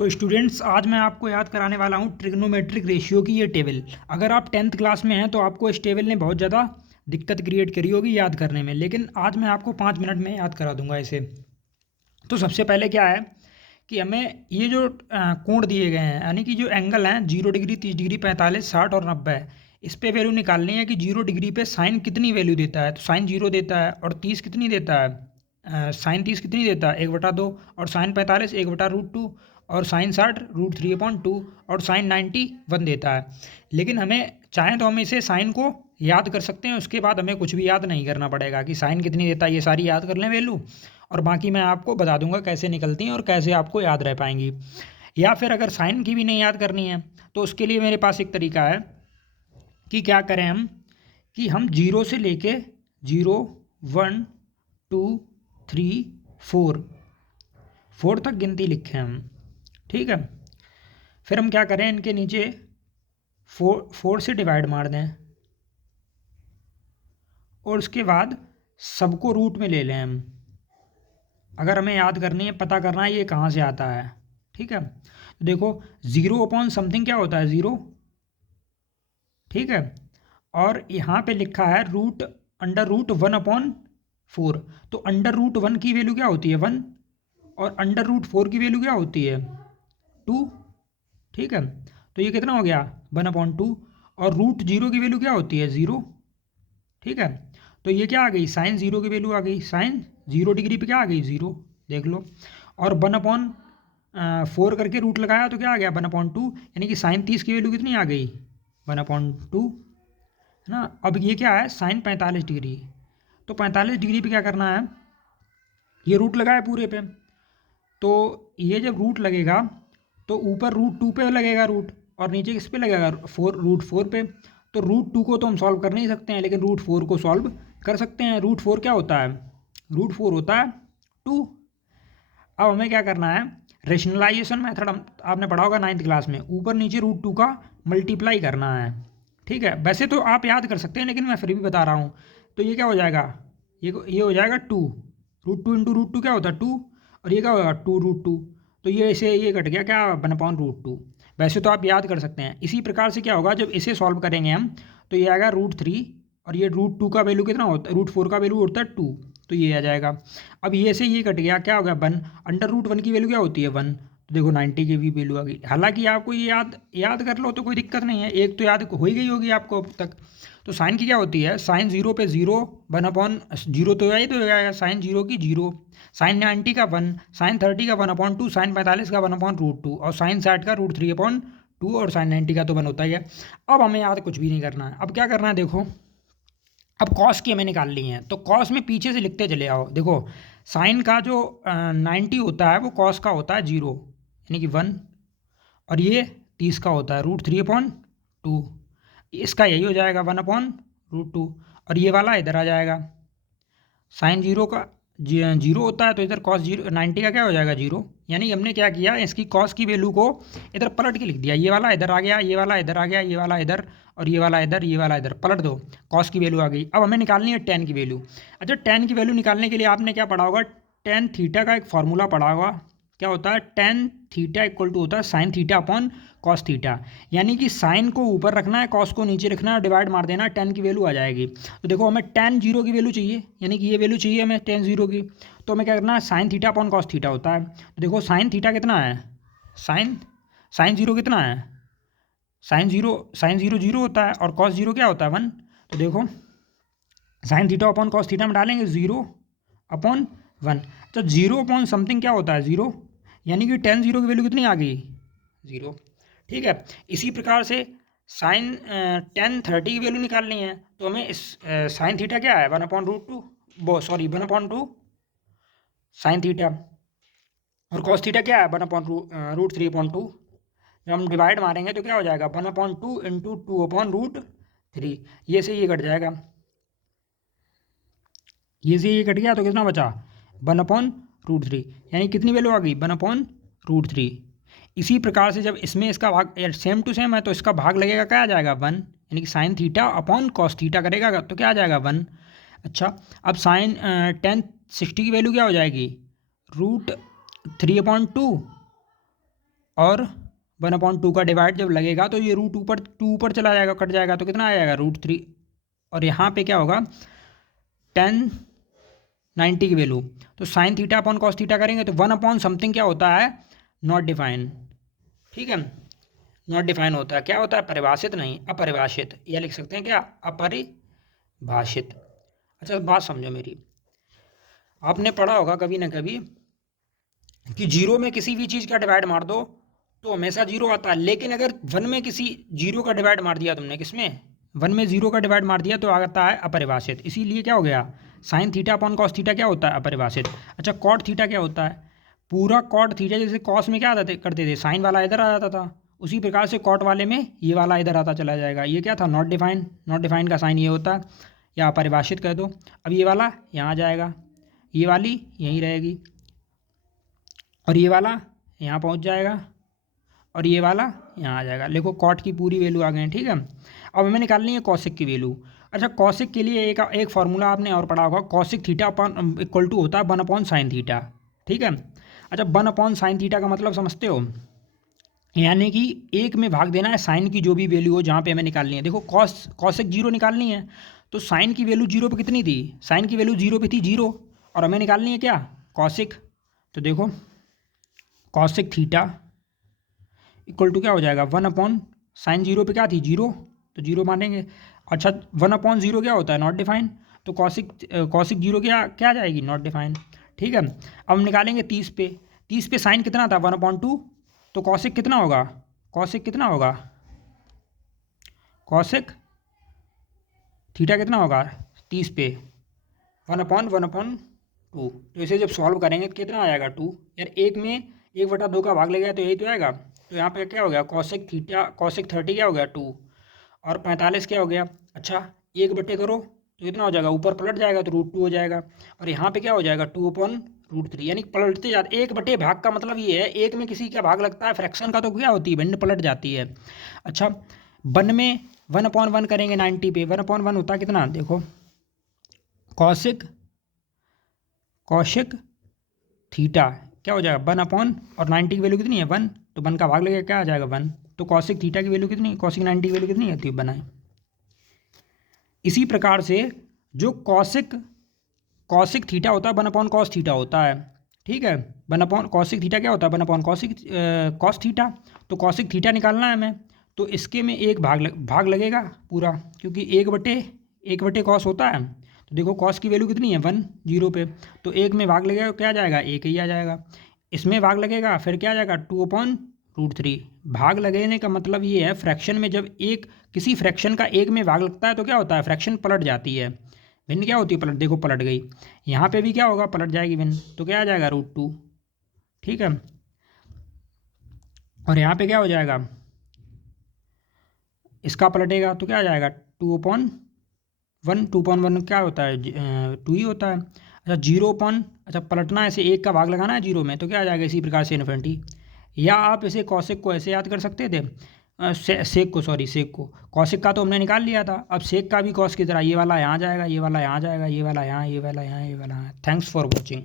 तो स्टूडेंट्स आज मैं आपको याद कराने वाला हूँ ट्रिग्नोमेट्रिक रेशियो की ये टेबल। अगर आप 10th क्लास में हैं तो आपको इस टेबल ने बहुत ज़्यादा दिक्कत क्रिएट करी होगी याद करने में, लेकिन आज मैं आपको 5 मिनट में याद करा दूंगा इसे। तो सबसे पहले क्या है कि हमें ये जो कोण दिए गए हैं, यानी कि जो एंगल हैं 0 डिग्री, 30 डिग्री, 45, 60 और 90 है, इस पे वैल्यू निकालनी है कि 0 डिग्री पे साइन कितनी वैल्यू देता है। तो साइन 0 देता है, और 30 कितनी देता है, साइन 30 कितनी देता है 1/2, और साइन 45 1/√2, और साइन 60 √3/2, और साइन 90 1 देता है। लेकिन हमें चाहें तो हम इसे साइन को याद कर सकते हैं, उसके बाद हमें कुछ भी याद नहीं करना पड़ेगा कि साइन कितनी देता है, ये सारी याद कर लें वैल्यू, और बाकी मैं आपको बता दूंगा कैसे निकलती हैं और कैसे आपको याद रह पाएंगी। या फिर अगर साइन की भी नहीं याद करनी है तो उसके लिए मेरे पास एक तरीका है कि क्या करें हम, कि हम 0 से लेके 0 1 2 3 4 तक गिनती लिखें हम। ठीक है, फिर हम क्या करें, इनके नीचे 4 से डिवाइड मार दें, और उसके बाद सबको रूट में ले लें हम। अगर हमें याद करनी है, पता करना है ये कहाँ से आता है। ठीक है, तो देखो 0/समथिंग क्या होता है 0। ठीक है, और यहाँ पे लिखा है √1/4। तो √1 की वैल्यू क्या होती है 1, और √4 की वैल्यू क्या होती है 2। ठीक है, तो ये कितना हो गया 1/2, और √0 की वैल्यू क्या होती है 0। ठीक है, तो ये क्या आ गई, साइन 0 की वैल्यू आ गई, साइन 0 डिग्री पे क्या आ गई 0, देख लो। और 1/4 करके रूट लगाया तो क्या आ गया 1/2, यानी कि साइन 30 की वैल्यू कितनी आ गई 1/2, है ना। अब ये क्या है साइन 45 डिग्री, तो 45 डिग्री पे क्या करना है, ये रूट लगाए पूरे पे। तो ये जब रूट लगेगा तो ऊपर √2 पे लगेगा रूट, और नीचे किस पे लगेगा √4 पे। तो √2 को तो हम सॉल्व कर नहीं सकते हैं, लेकिन √4 को सॉल्व कर सकते हैं। √4 क्या होता है, √4 होता है 2। अब हमें क्या करना है, रेशनलाइजेशन मेथड हम आपने पढ़ा होगा 9th क्लास में, ऊपर नीचे √2 का मल्टीप्लाई करना है। ठीक है, वैसे तो आप याद कर सकते हैं, लेकिन मैं फिर भी बता रहा हूँ। तो ये क्या हो जाएगा, ये हो जाएगा 2, √2 इंटू √2 क्या होता है 2, और ये क्या होगा 2 √2। तो ये इसे ये कट गया क्या 1/√2। वैसे तो आप याद कर सकते हैं। इसी प्रकार से क्या होगा, जब इसे सॉल्व करेंगे हम तो ये आएगा √3, और ये √2 का वैल्यू कितना होता है, √4 का वैल्यू होता है 2, तो ये आ जाएगा। अब ये से ये कट गया क्या हो गया 1, √1 की वैल्यू क्या होती है 1, तो देखो 90 की भी वैल्यू आ गई। हालांकि आपको ये याद कर लो तो कोई दिक्कत नहीं है, एक तो याद हो ही गई होगी आपको अब तक। तो साइन की क्या होती है, साइन 0 पे 0, 1/0 तो यही तो आएगा, साइन 0 की 0, साइन 90 का 1, साइन 30 का 1/2, साइन 45 का 1/√2, और साइन 60 का √3/2, और साइन 90 का तो 1 होता ही है। अब हमें याद कुछ भी नहीं करना है। अब क्या करना है देखो, अब कॉस की हमें निकालनी है, तो कॉस में पीछे से लिखते चले आओ। देखो साइन का जो 90 होता है वो कॉस का होता है 0, यानी कि 1, और ये 30 का होता है √3/2, इसका यही हो जाएगा 1/√2, और ये वाला इधर आ जाएगा। साइन 0 का 0 होता है, तो इधर कॉस 90 का क्या हो जाएगा 0। यानी हमने क्या किया, इसकी कॉस की वैल्यू को इधर पलट के लिख दिया, ये वाला इधर आ गया, ये वाला इधर आ गया, ये वाला इधर, और ये वाला इधर, ये वाला इधर, पलट दो, कॉस की वैल्यू आ गई। अब हमें निकालनी है टेन की वैल्यू। अच्छा, टेन की वैल्यू निकालने के लिए आपने क्या पढ़ा होगा, टेन थीटा का एक फॉर्मूला पढ़ा होगा। क्या होता है, टेन थीटा इक्वल टू होता है sine theta upon cos theta. यानी कि साइन को ऊपर रखना है, कॉस को नीचे रखना है, और डिवाइड मार देना है, टेन की वैल्यू आ जाएगी। तो देखो हमें टेन 0 की वैल्यू चाहिए, यानी कि ये वैल्यू चाहिए हमें टेन 0 की। तो हमें क्या करना है, sine theta upon cos theta होता है। तो देखो साइन थीटा कितना है, साइन साइन 0 कितना है, साइन 0 0 होता है, और कॉस 0 क्या होता है 1। तो देखो sine theta upon cos theta में डालेंगे 0/1। तो 0/समथिंग क्या होता है 0, यानी कि टेन 0 की वैल्यू कितनी आ गई 0। ठीक है, इसी प्रकार से साइन टेन 30 की वैल्यू निकालनी है, तो हमें इस साइन थीटा क्या है 1/√2, वो सॉरी 1/2 साइन थीटा, और कॉस थीटा क्या है 1/√3/2। जब हम डिवाइड मारेंगे तो क्या हो जाएगा 1/2 इंटू 2/√3, ये से ये कट जाएगा, ये से ये कट गया, तो कितना बचा 1/√3, यानी कितनी वैल्यू आ गई 1/√3। इसी प्रकार से जब इसमें इसका भाग सेम टू सेम है, तो इसका भाग लगेगा क्या आ जाएगा 1, यानी कि sine theta upon cos theta करेगा तो क्या आ जाएगा 1। अच्छा, अब साइन टेन 60 की वैल्यू क्या हो जाएगी √3/2, और 1/2 का डिवाइड जब लगेगा तो ये रूट ऊपर 2 ऊपर चला जाएगा, कट जाएगा, तो कितना आ जाएगा √3। और यहाँ पे क्या होगा 10/90 की वैल्यू, तो sine theta upon cos theta करेंगे तो 1 अपॉन समथिंग क्या होता है, नॉट डिफाइन। ठीक है, नॉट डिफाइन होता है, क्या होता है, परिभाषित नहीं, अपरिभाषित, या लिख सकते हैं क्या, अपरिभाषित। अच्छा बात समझो मेरी, आपने पढ़ा होगा कभी ना कभी कि जीरो में किसी भी चीज़ का डिवाइड मार दो तो हमेशा जीरो आता है, लेकिन अगर वन में किसी जीरो का डिवाइड मार दिया तुमने, किसमें, वन में जीरो का डिवाइड मार दिया तो आता है अपरिभाषित। इसीलिए क्या हो गया, sine theta upon cos theta क्या होता है, अपरिभाषित। अच्छा कॉट थीटा क्या होता है, पूरा कॉट थीटा, जैसे कॉस में क्या करते थे, साइन वाला इधर आ जाता था, उसी प्रकार से कॉट वाले में ये वाला इधर आता चला जाएगा। ये क्या था, नॉट डिफाइन, नॉट डिफाइन का साइन ये होता है, या अपरिभाषित कह दो। अब ये वाला यहाँ आ जाएगा, ये वाली यहीं रहेगी, और ये वाला यहाँ पहुँच जाएगा, और ये वाला यहाँ आ जाएगा। देखो कॉट की पूरी वैल्यू आ गई, ठीक है। अब हमें निकालनी है कॉसिक की वैल्यू। अच्छा कॉसिक के लिए एक फार्मूला आपने और पढ़ा होगा, cosec theta upon equal to होता है 1/sin थीटा, ठीक है। अच्छा 1/sin थीटा का मतलब समझते हो, यानी कि एक में भाग देना है साइन की जो भी वैल्यू हो जहाँ पे हमें निकालनी है। देखो कॉसिक 0 निकालनी है, तो साइन की वैल्यू 0 पे कितनी थी, साइन की वैल्यू 0 पे थी 0, और हमें निकालनी है क्या, कॉसिक। तो देखो कॉसिक थीटा इक्वल टू क्या हो जाएगा, 1/sin 0 पे क्या थी 0, तो 0 मानेंगे। अच्छा 1/0 क्या होता है, नॉट डिफाइन, तो कॉसिक 0 क्या आ जाएगी, नॉट डिफाइन, ठीक है। अब हम निकालेंगे 30 पे साइन कितना था 1/2, तो कॉसिक कितना होगा, कॉसिक कितना होगा, कॉसिक थीटा कितना होगा 30 पे 1/1/2, तो इसे जब सॉल्व करेंगे तो कितना आएगा 2। यार एक में 1/2 का भाग लगेगा तो यही तो आएगा। तो यहाँ पे क्या हो गया, कॉसिक 30 क्या हो गया 2, और 45 क्या हो गया। अच्छा 1 बटे करो तो कितना हो जाएगा, ऊपर पलट जाएगा तो √2 हो जाएगा, और यहाँ पे क्या हो जाएगा 2/√3, यानी पलटते जाते, 1 बटे भाग का मतलब ये है, एक में किसी का भाग लगता है फ्रैक्शन का तो क्या होती है, भिन्न पलट जाती है। अच्छा 1 में 1/1 करेंगे 90 पे, 1/1 होता है कितना, देखो कॉसिक थीटा क्या हो जाएगा 1 और 90 की वैल्यू कितनी है 1, तो 1 का भाग लगेगा क्या आ जाएगा 1, तो कॉसिक थीटा की वैल्यू कितनी, कॉसिक 90 की वैल्यू कितनी आती है 1 है। इसी प्रकार से जो कॉसिक थीटा होता है 1/cos थीटा होता है, ठीक है। कॉसिक थीटा क्या होता है 1/cos थीटा, तो कॉसिक थीटा निकालना है हमें, तो इसके में एक भाग लगेगा पूरा, क्योंकि 1 बटे कॉस होता है। तो देखो कॉस की वैल्यू कितनी है 1 0 पे, तो एक में भाग लगेगा क्या आ जाएगा, एक ही आ जाएगा। इसमें भाग लगेगा फिर क्या आ जाएगा 2/√3। भाग लगने का मतलब ये है, फ्रैक्शन में जब किसी फ्रैक्शन का एक में भाग लगता है तो क्या होता है, फ्रैक्शन पलट जाती है, भिन्न क्या होती है पलट, देखो पलट गई। यहाँ पे भी क्या होगा, पलट जाएगी भिन्न, तो क्या आ जाएगा √2, ठीक है। और यहाँ पे क्या हो जाएगा, इसका पलटेगा तो क्या आ जाएगा 2/1 क्या होता है 2 ही होता है। अच्छा 0, अच्छा पलटना ऐसे एक का भाग लगाना है 0 में तो क्या आ जाएगा, इसी प्रकार से इन्फिनिटी। या आप इसे कॉसिक को ऐसे याद कर सकते थे, सेक को कॉसिक का तो हमने निकाल लिया था, अब सेक का भी कॉस की तरह, ये वाला यहाँ जाएगा, ये वाला यहाँ जाएगा, ये वाला यहाँ, ये वाला यहाँ, ये वाला यहाँ। Thanks for watching.